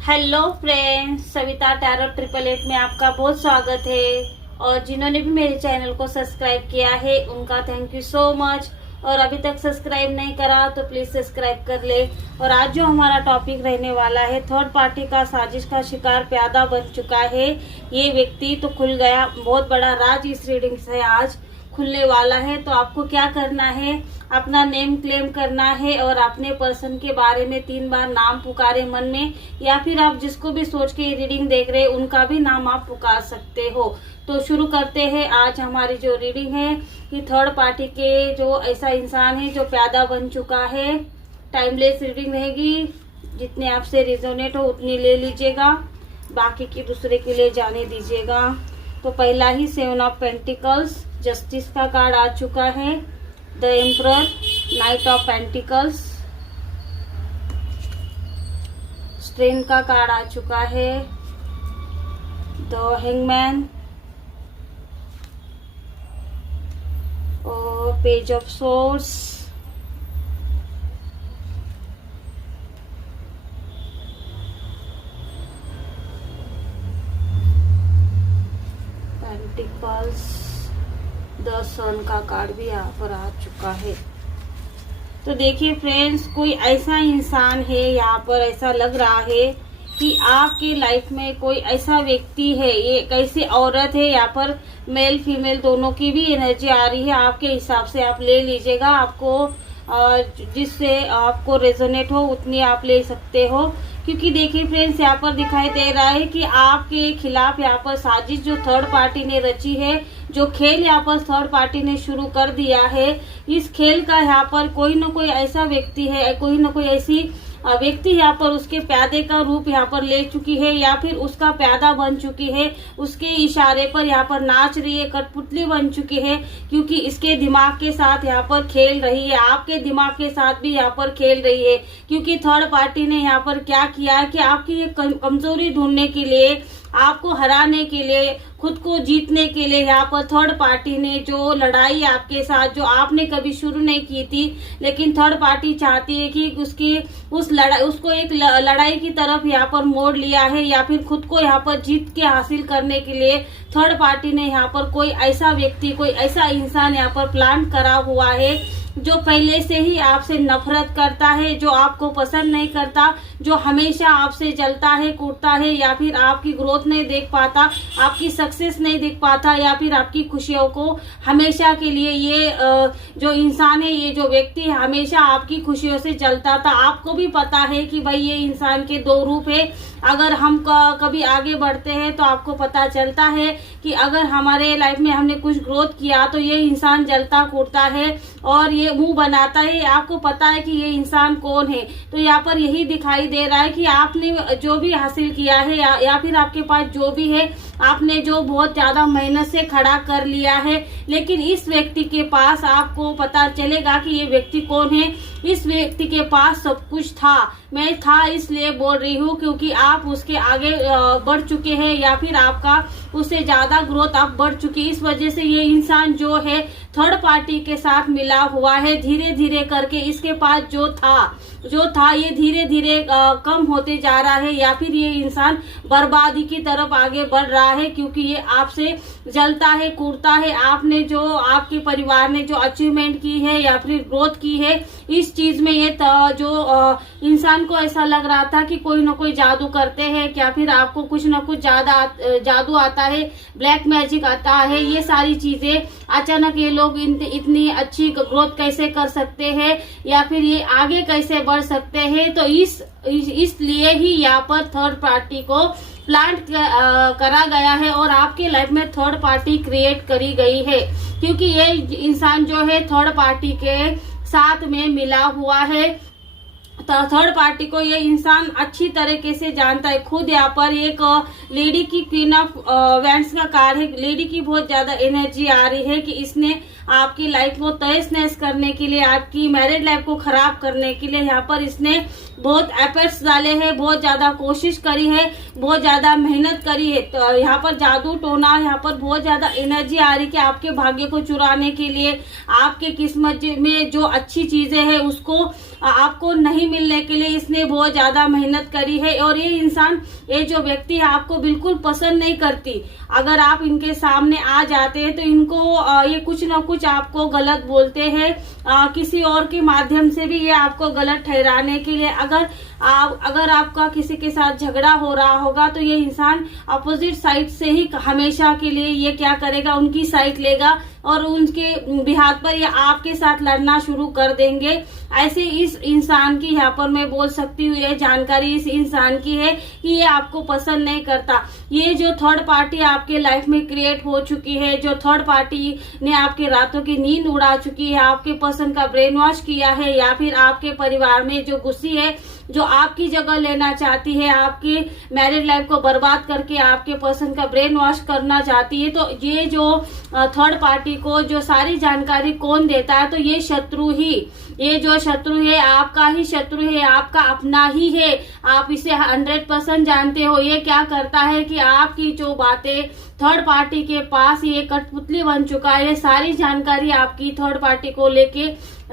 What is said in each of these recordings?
Hello friends, Savita tarot 888 में आपका बहुत स्वागत है। और जिन्होंने भी मेरे चैनल को सब्सक्राइब किया है उनका थैंक यू सो मच। और अभी तक सब्सक्राइब नहीं करा तो प्लीज सब्सक्राइब कर ले। और आज जो हमारा टॉपिक रहने वाला है, थर्ड पार्टी का साजिश का शिकार प्यादा बन चुका है ये व्यक्ति, तो खुल गया। बहुत बड़ा राज इस रीडिंग से आज खुलने वाला है। तो आपको क्या करना है, अपना नेम क्लेम करना है और अपने पर्सन के बारे में 3 बार नाम पुकारे मन में, या फिर आप जिसको भी सोच के रीडिंग देख रहे हैं उनका भी नाम आप पुकार सकते हो। तो शुरू करते हैं आज हमारी जो रीडिंग है कि थर्ड पार्टी के जो ऐसा इंसान है जो प्यादा बन चुका है। टाइमलेस रीडिंग रहेगी, जितने आपसे रिजोनेट हो उतनी ले लीजिएगा, बाकी की दूसरे के लिए जाने दीजिएगा। तो पहला ही 7 ऑफ पेंटिकल्स, जस्टिस का कार्ड आ चुका है, the emperor, knight of pentacles, strength का कार्ड आ चुका है, द हैंगमैन और page of swords, pentacles, the sun का कार्ड भी यहाँ पर आ चुका है। तो देखिए फ्रेंड्स, कोई ऐसा इंसान है यहाँ पर, ऐसा लग रहा है कि आपके लाइफ में कोई ऐसा व्यक्ति है, ये कैसी औरत है, यहाँ पर मेल फीमेल दोनों की भी एनर्जी आ रही है। आपके हिसाब से आप ले लीजिएगा, आपको जिससे आपको रेजोनेट हो उतनी आप ले सकते हो। क्योंकि देखिए फ्रेंड्स, यहाँ पर दिखाई दे रहा है कि आपके खिलाफ यहाँ पर साजिश जो थर्ड पार्टी ने रची है, जो खेल यहाँ पर थर्ड पार्टी ने शुरू कर दिया है, इस खेल का यहाँ पर कोई न कोई ऐसा व्यक्ति है, कोई न कोई ऐसी व्यक्ति यहाँ पर उसके प्यादे का रूप यहाँ पर ले चुकी है, या फिर उसका प्यादा बन चुकी है, उसके इशारे पर यहाँ पर नाच रही है, कठपुतली बन चुकी है। क्योंकि इसके दिमाग के साथ यहाँ पर खेल रही है, आपके दिमाग के साथ भी यहाँ पर खेल रही है। क्योंकि थर्ड पार्टी ने यहाँ पर क्या किया है कि आपकी ये कमजोरी ढूंढने के लिए, आपको हराने के लिए, खुद को जीतने के लिए यहाँ पर थर्ड पार्टी ने जो लड़ाई आपके साथ, जो आपने कभी शुरू नहीं की थी, लेकिन थर्ड पार्टी चाहती है कि उसको एक लड़ाई की तरफ यहाँ पर मोड़ लिया है, या फिर खुद को यहाँ पर जीत के हासिल करने के लिए थर्ड पार्टी ने यहाँ पर कोई ऐसा व्यक्ति, कोई ऐसा इंसान यहाँ पर प्लान करा हुआ है जो पहले से ही आपसे नफरत करता है, जो आपको पसंद नहीं करता, जो हमेशा आपसे जलता है, कूटता है, या फिर आपकी ग्रोथ नहीं देख पाता, आपकी सक्सेस नहीं देख पाता, या फिर आपकी खुशियों को हमेशा के लिए ये जो इंसान है, ये जो व्यक्ति हमेशा आपकी खुशियों से जलता था। आपको भी पता है कि भाई ये इंसान के 2 रूप है। अगर हम कभी आगे बढ़ते हैं तो आपको पता चलता है कि अगर हमारे लाइफ में हमने कुछ ग्रोथ किया तो ये इंसान जलता कूटता है और ये मुंह बनाता है। आपको पता है कि ये इंसान कौन है। तो यहाँ पर यही दिखाई दे रहा है कि आपने जो भी हासिल किया है, या फिर आपके पास जो भी है, आपने जो बहुत ज्यादा मेहनत से खड़ा कर लिया है, लेकिन इस व्यक्ति के पास आपको पता चलेगा कि ये व्यक्ति कौन है। इस व्यक्ति के पास सब कुछ था, मैं था इसलिए बोल रही हूँ क्योंकि आप उसके आगे बढ़ चुके हैं, या फिर आपका उससे ज्यादा ग्रोथ आप बढ़ चुकी। इस वजह से ये इंसान जो है थर्ड पार्टी के साथ मिला हुआ है। धीरे धीरे करके इसके पास जो था ये धीरे धीरे कम होते जा रहा है, या फिर ये इंसान बर्बादी की तरफ आगे बढ़ रहा है। क्योंकि ये आपसे जलता है, कूदता है। आपने जो, आपके परिवार ने जो अचीवमेंट की है या फिर ग्रोथ की है, इस चीज में ये जो इंसान को ऐसा लग रहा था कि कोई ना कोई जादू करते हैं, या फिर आपको कुछ ना कुछ जादू आता है, ब्लैक मैजिक आता है। ये सारी चीजें अचानक ये लोग इतनी अच्छी ग्रोथ कैसे कर सकते हैं, या फिर ये आगे कैसे बढ़ सकते हैं। तो इसलिए ही यहाँ पर थर्ड पार्टी को प्लांट करा गया है और आपके लाइफ में थर्ड पार्टी क्रिएट करी गई है। क्योंकि ये इंसान जो है थर्ड पार्टी के साथ में मिला हुआ है। थर्ड पार्टी को ये इंसान अच्छी तरीके से जानता है। खुद यहाँ पर एक लेडी की क्वीन ऑफ वैंड्स का कार्ड है। लेडी की बहुत ज्यादा एनर्जी आ रही है कि इसने आपकी लाइफ को तहस नहस करने के लिए, आपकी मैरिड लाइफ को खराब करने के लिए यहाँ पर इसने बहुत एफर्ट्स डाले हैं, बहुत ज्यादा कोशिश करी है, बहुत ज्यादा मेहनत करी है। तो यहाँ पर जादू टोना, यहाँ पर बहुत ज्यादा एनर्जी आ रही है कि आपके भाग्य को चुराने के लिए, आपके किस्मत में जो अच्छी चीजें हैं उसको आपको नहीं मिलने के लिए इसने बहुत ज्यादा मेहनत करी है। और ये इंसान, ये जो व्यक्ति है, आपको बिल्कुल पसंद नहीं करती। अगर आप इनके सामने आ जाते हैं तो इनको ये कुछ ना कुछ आपको गलत बोलते हैं, किसी और के माध्यम से भी ये आपको गलत ठहराने के लिए। अगर आपका किसी के साथ झगड़ा हो रहा होगा तो ये इंसान अपोजिट साइड से ही हमेशा के लिए ये क्या करेगा, उनकी साइड लेगा और उनके बिहार पर ये आपके साथ लड़ना शुरू कर देंगे। ऐसे इस इंसान की यहाँ पर मैं बोल सकती हूँ, ये जानकारी इस इंसान की है कि ये आपको पसंद नहीं करता। ये जो थर्ड पार्टी आपके लाइफ में क्रिएट हो चुकी है, जो थर्ड पार्टी ने आपके रातों की नींद उड़ा चुकी है, आपके पसंद का ब्रेन वॉश किया है, या फिर आपके परिवार में जो घुसी है, जो आपकी जगह लेना चाहती है, आपके मैरिड लाइफ को बर्बाद करके आपके पसंद का ब्रेन वॉश करना चाहती है। तो ये जो थर्ड पार्टी को जो सारी जानकारी कौन देता है, तो ये शत्रु ही, ये जो शत्रु है आपका ही शत्रु है, आपका अपना ही है। आप इसे 100% जानते हो। ये क्या करता है कि आपकी जो बातें थर्ड पार्टी के पास ये कठपुतली बन चुका है, ये सारी जानकारी आपकी थर्ड पार्टी को लेके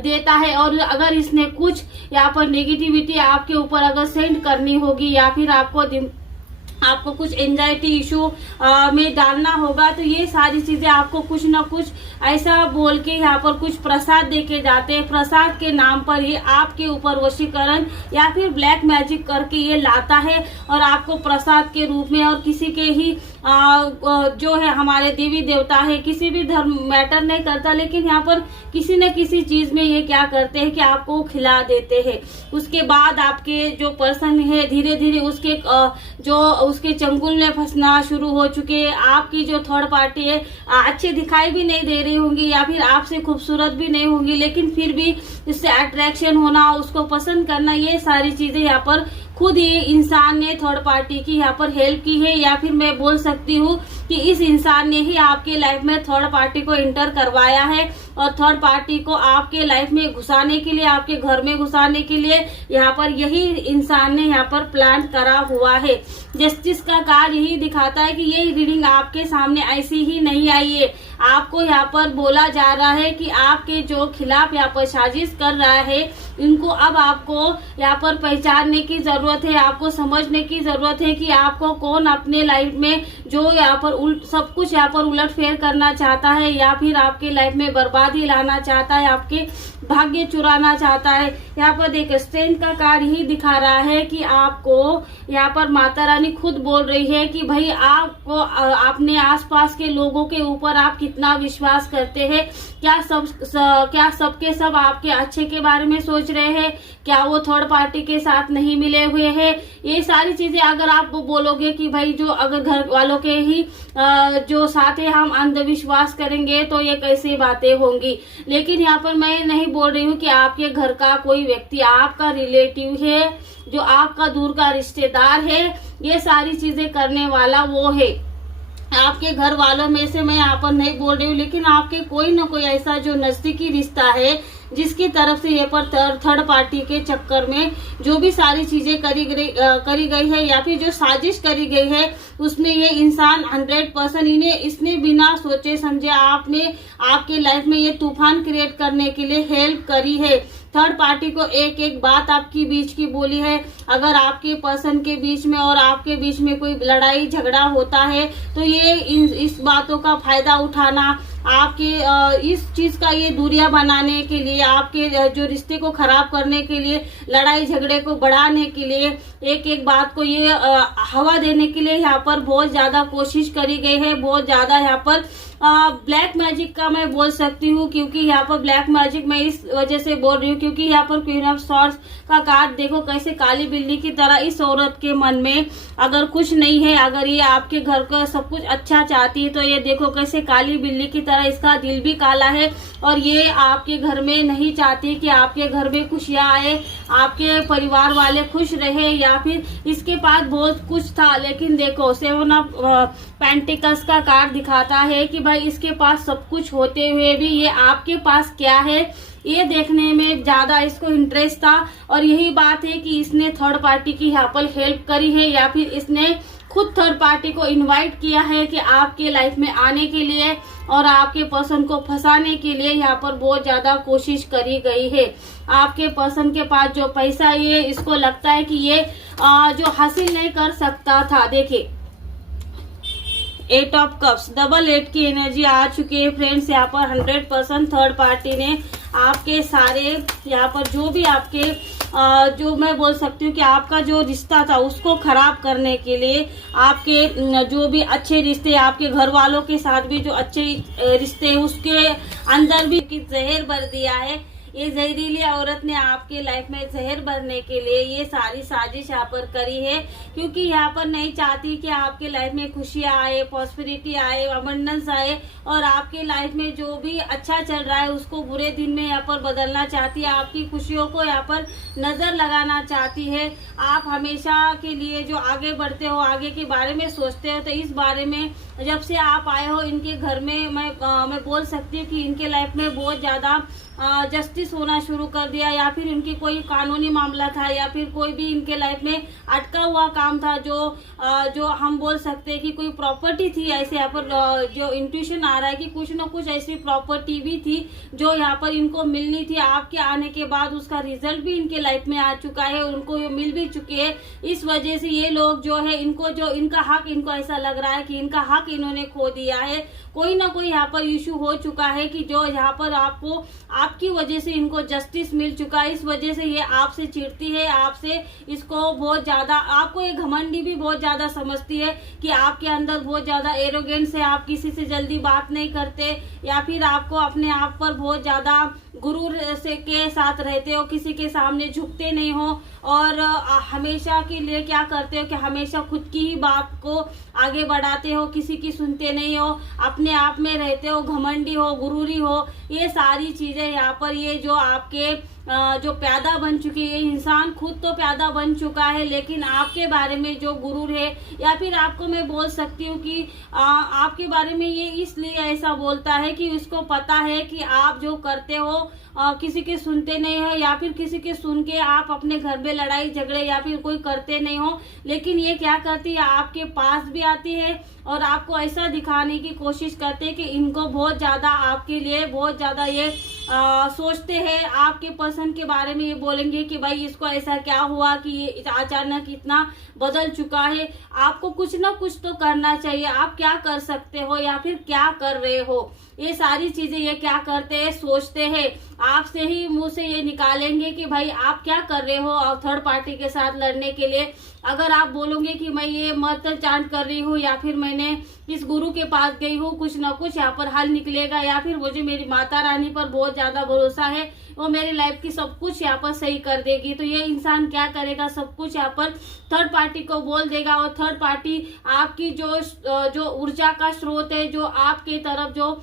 देता है। और अगर इसने कुछ यहाँ पर नेगेटिविटी आपके ऊपर अगर सेंड करनी होगी, या फिर आपको कुछ एंजाइटी इशू में डालना होगा, तो ये सारी चीजें आपको कुछ ना कुछ ऐसा बोल के यहाँ पर कुछ प्रसाद देके जाते हैं। प्रसाद के नाम पर ये आपके ऊपर वशीकरण या फिर ब्लैक मैजिक करके ये लाता है और आपको प्रसाद के रूप में, और किसी के ही जो है हमारे देवी देवता है, किसी भी धर्म मैटर नहीं करता, लेकिन यहाँ पर किसी न किसी चीज में ये क्या करते हैं कि आपको खिला देते हैं। उसके बाद आपके जो पर्सन है धीरे धीरे उसके चंगुल में फंसना शुरू हो चुके हैं। आपकी जो थर्ड पार्टी है अच्छी दिखाई भी नहीं दे रही होंगी, या फिर आपसे खूबसूरत भी नहीं होंगी, लेकिन फिर भी इससे अट्रैक्शन होना, उसको पसंद करना, ये सारी चीजें यहाँ पर खुद ये इंसान ने थर्ड पार्टी की यहाँ पर हेल्प की है। या फिर मैं बोल सकती हूँ कि इस इंसान ने ही आपके लाइफ में थर्ड पार्टी को इंटर करवाया है, और थर्ड पार्टी को आपके लाइफ में घुसाने के लिए, आपके घर में घुसाने के लिए यहाँ पर यही इंसान ने यहाँ पर प्लान करा हुआ है। जस्टिस का कार्ड यही दिखाता है कि ये रीडिंग आपके सामने ऐसी ही नहीं आई है। आपको यहाँ पर बोला जा रहा है कि आपके जो खिलाफ यहाँ पर साजिश कर रहा है, इनको अब आपको यहाँ पर पहचानने की जरूरत है, आपको समझने की जरूरत है कि आपको कौन अपने लाइफ में जो यहाँ पर सब कुछ यहाँ पर उलट फेर करना चाहता है, या फिर आपके लाइफ में बर्बादी लाना चाहता है, आपके भाग्य चुराना चाहता है। यहाँ पर देखिए स्ट्रेंथ का कार्ड ही दिखा रहा है कि आपको यहाँ पर माता रानी खुद बोल रही है कि भाई आपको अपने आसपास के लोगों के ऊपर आप कितना विश्वास करते हैं। क्या सबके सब आपके अच्छे के बारे में सोच रहे हैं? क्या वो थर्ड पार्टी के साथ नहीं मिले हुए हैं? ये सारी चीजें अगर आप बोलोगे कि भाई जो अगर घर वालों के ही जो साथ है हम अंधविश्वास करेंगे तो ये कैसी बातें होंगी। लेकिन यहाँ पर मैं नहीं बोल रही हूँ कि आपके घर का कोई व्यक्ति आपका रिलेटिव है, जो आपका दूर का रिश्तेदार है, ये सारी चीजें करने वाला वो है। आपके घर वालों में से मैं यहाँ पर नहीं बोल रही हूँ, लेकिन आपके कोई ना कोई ऐसा जो नजदीकी रिश्ता है जिसकी तरफ से ये पर थर्ड पार्टी के चक्कर में जो भी सारी चीजें करी गई है, या फिर जो साजिश करी गई है, उसमें ये इंसान 100% इसने बिना सोचे समझे आपके लाइफ में ये तूफान क्रिएट करने के लिए हेल्प करी है। थर्ड पार्टी को एक एक बात आपकी बीच की बोली है। अगर आपके पर्सन के बीच में और आपके बीच में कोई लड़ाई झगड़ा होता है तो ये इस बातों का फायदा उठाना, आपके इस चीज का ये दूरियां बनाने के लिए, आपके जो रिश्ते को खराब करने के लिए, लड़ाई झगड़े को बढ़ाने के लिए, एक एक बात को ये हवा देने के लिए यहाँ पर बहुत ज्यादा कोशिश करी गई है। बहुत ज्यादा यहाँ पर ब्लैक मैजिक का मैं बोल सकती हूँ, क्योंकि यहाँ पर ब्लैक मैजिक मैं इस वजह से बोल रही हूँ क्योंकि यहाँ पर क्वीन ऑफ सॉर्ड्स का कार्ड देखो कैसे काली बिल्ली की तरह इस औरत के मन में अगर कुछ नहीं है, अगर ये आपके घर का सब कुछ अच्छा चाहती है तो ये देखो कैसे काली बिल्ली की तरह इसका दिल भी काला है, और ये आपके घर में नहीं चाहती कि आपके घर में खुशियां आए, आपके परिवार वाले खुश रहे, या फिर इसके पास बहुत कुछ था। लेकिन देखो 7 ऑफ पेंटिकल्स का कार्ड दिखाता है कि भाई इसके पास सब कुछ होते हुए भी ये आपके पास क्या है ये देखने में ज्यादा इसको इंटरेस्ट था। और यही बात है कि इसने थर्ड पार्टी की यहाँ पर हेल्प करी है या फिर इसने खुद थर्ड पार्टी को इनवाइट किया है कि आपके लाइफ में आने के लिए और आपके पर्सन को फंसाने के लिए यहाँ पर बहुत ज्यादा कोशिश करी गई है। आपके पर्सन के पास जो पैसा ये इसको लगता है कि ये जो हासिल नहीं कर सकता था। देखिए 8 ऑफ कप्स, डबल 8 की एनर्जी आ चुकी है फ्रेंड्स। यहाँ पर 100% थर्ड पार्टी ने आपके सारे यहाँ पर जो भी आपके जो मैं बोल सकती हूँ कि आपका जो रिश्ता था उसको खराब करने के लिए, आपके जो भी अच्छे रिश्ते, आपके घर वालों के साथ भी जो अच्छे रिश्ते उसके अंदर भी जहर भर दिया है। ये जहरीली औरत ने आपके लाइफ में जहर भरने के लिए ये सारी साजिश यहाँ पर करी है, क्योंकि यहाँ पर नहीं चाहती कि आपके लाइफ में खुशियाँ आए, प्रॉस्पेरिटी आए, अबंडेंस आए और आपके लाइफ में जो भी अच्छा चल रहा है उसको बुरे दिन में यहाँ पर बदलना चाहती है। आपकी खुशियों को यहाँ पर नजर लगाना चाहती है। आप हमेशा के लिए जो आगे बढ़ते हो, आगे के बारे में सोचते हो, तो इस बारे में जब से आप आए हो इनके घर में मैं बोल सकती हूँ कि इनके लाइफ में बहुत ज्यादा जस्टिस होना शुरू कर दिया, या फिर इनकी कोई कानूनी मामला था या फिर कोई भी इनके लाइफ में अटका हुआ काम था जो हम बोल सकते हैं कि कोई प्रॉपर्टी थी। ऐसे यहाँ पर जो इंट्यूशन आ रहा है कि कुछ न कुछ ऐसी प्रॉपर्टी भी थी जो यहाँ पर इनको मिलनी थी। आपके आने के बाद उसका रिजल्ट भी इनके लाइफ में आ चुका है, उनको ये मिल भी चुकी है। इस वजह से ये लोग जो है इनको जो इनका हक, इनको ऐसा लग रहा है कि इनका हक इन्होंने खो दिया है। कोई ना कोई यहाँ पर इशू हो चुका है कि जो यहाँ पर आपको आपकी वजह से इनको जस्टिस मिल चुका है। इस वजह से ये आपसे चिढ़ती है, आपसे इसको बहुत ज्यादा, आपको ये घमंडी भी बहुत ज्यादा समझती है कि आपके अंदर बहुत ज्यादा एरोगेंस है, आप किसी से जल्दी बात नहीं करते या फिर आपको अपने आप पर बहुत ज्यादा गुरूर से के साथ रहते हो, किसी के सामने झुकते नहीं हो और हमेशा के लिए क्या करते हो कि हमेशा खुद की ही बात को आगे बढ़ाते हो, किसी की सुनते नहीं हो, अपने आप में रहते हो, घमंडी हो, गुरूरी हो। ये सारी चीजें यहाँ पर ये जो आपके जो प्यादा बन चुकी है, इंसान खुद तो प्यादा बन चुका है, लेकिन आपके बारे में जो गुरूर है या फिर आपको मैं बोल सकती हूँ कि आपके बारे में ये इसलिए ऐसा बोलता है कि उसको पता है कि आप जो करते हो किसी के सुनते नहीं हो या फिर किसी के सुन के आप अपने घर में लड़ाई झगड़े या फिर कोई करते नहीं हो। लेकिन ये क्या करती है, आपके पास भी आती है और आपको ऐसा दिखाने की कोशिश करते हैं कि इनको बहुत ज्यादा आपके लिए बहुत ज्यादा ये सोचते हैं। आपके पर्सन के बारे में ये बोलेंगे कि भाई इसको ऐसा क्या हुआ कि ये अचानक इतना बदल चुका है। आपको कुछ ना कुछ तो करना चाहिए, आप क्या कर सकते हो या फिर क्या कर रहे हो, ये सारी चीजें ये क्या करते हैं, सोचते हैं। आपसे ही मुंह से ये निकालेंगे कि भाई आप क्या कर रहे हो और थर्ड पार्टी के साथ लड़ने के लिए। अगर आप बोलोगे कि मैं ये मंत्र चांट कर रही हूँ या फिर मैंने इस गुरु के पास गई हूँ, कुछ ना कुछ यहाँ पर हल निकलेगा, या फिर मुझे मेरी माता रानी पर बहुत ज्यादा भरोसा है, वो मेरी लाइफ की सब कुछ यहाँ पर सही कर देगी, तो ये इंसान क्या करेगा, सब कुछ यहाँ पर थर्ड पार्टी को बोल देगा। और थर्ड पार्टी आपकी जो ऊर्जा का स्रोत है, जो आपके तरफ जो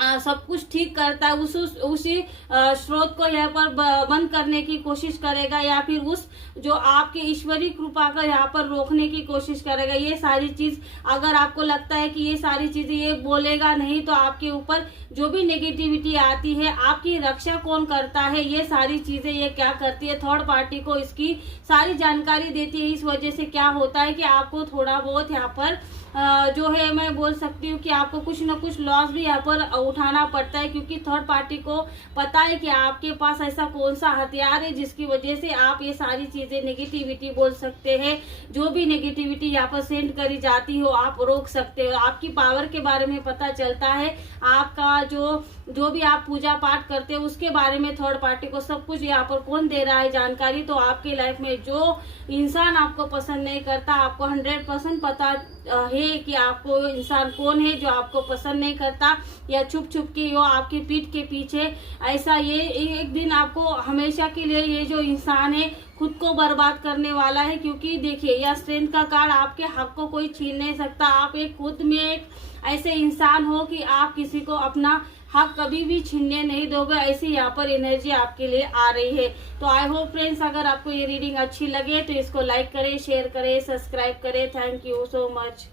सब कुछ ठीक करता है, उसी स्रोत को यहाँ पर बंद करने की कोशिश करेगा या फिर उस जो आपके ईश्वरीय कृपा का यहाँ पर रोकने की कोशिश करेगा। ये सारी चीज अगर आपको लगता है कि ये सारी चीजें ये बोलेगा नहीं, तो आपके ऊपर जो भी नेगेटिविटी आती है, आपकी रक्षा कौन करता है, ये सारी चीजें ये क्या करती है, थर्ड पार्टी को इसकी सारी जानकारी देती है। इस वजह से क्या होता है कि आपको थोड़ा बहुत यहाँ पर जो है मैं बोल सकती हूँ कि आपको कुछ ना कुछ लॉस भी यहाँ पर उठाना पड़ता है, क्योंकि थर्ड पार्टी को पता है कि आपके पास ऐसा कौन सा हथियार है जिसकी वजह से आप ये सारी चीजें नेगेटिविटी बोल सकते हैं। जो भी नेगेटिविटी यहाँ पर सेंड करी जाती हो आप रोक सकते हो। आपकी पावर के बारे में पता चलता है, आपका जो भी आप पूजा पाठ करते हो उसके बारे में थर्ड पार्टी को सब कुछ यहाँ पर कौन दे रहा है जानकारी। तो आपकी लाइफ में जो इंसान आपको पसंद नहीं करता, आपको 100% पता है कि आपको इंसान कौन है जो आपको पसंद नहीं करता या छुप छुप के वो आपकी पीठ के पीछे ऐसा, ये एक दिन आपको हमेशा के लिए ये जो इंसान है खुद को बर्बाद करने वाला है। क्योंकि देखिए यह स्ट्रेंथ का कार्ड, आपके हक को कोई छीन नहीं सकता। आप एक खुद में एक ऐसे इंसान हो कि आप किसी को अपना हक कभी भी छीनने नहीं दोगे, ऐसी यहाँ पर एनर्जी आपके लिए आ रही है। तो आई होप फ्रेंड्स, अगर आपको ये रीडिंग अच्छी लगे तो इसको लाइक करें, शेयर करें, सब्सक्राइब करें। Thank you so much.